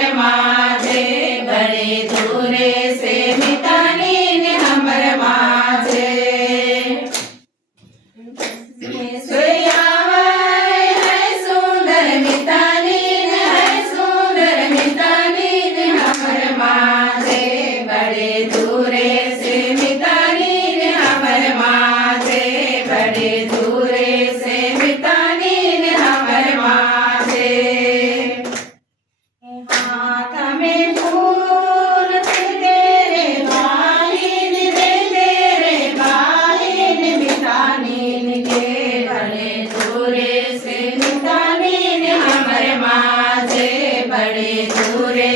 हमर माझे बड़े दूरे से मितानीन हमर माझे सुयावर है सुंदर मितानीन है सुंदर मितानीन हमर माझे बड़े दूरे से मितानीन हमर माझे बड़े दूरे से मितानीन हमर माझे हाथ में फूल तेरे बाहिन दे तेरे बाहिन मितानीन के बड़े दूरे से मितानीन हमर माझे बड़े दूरे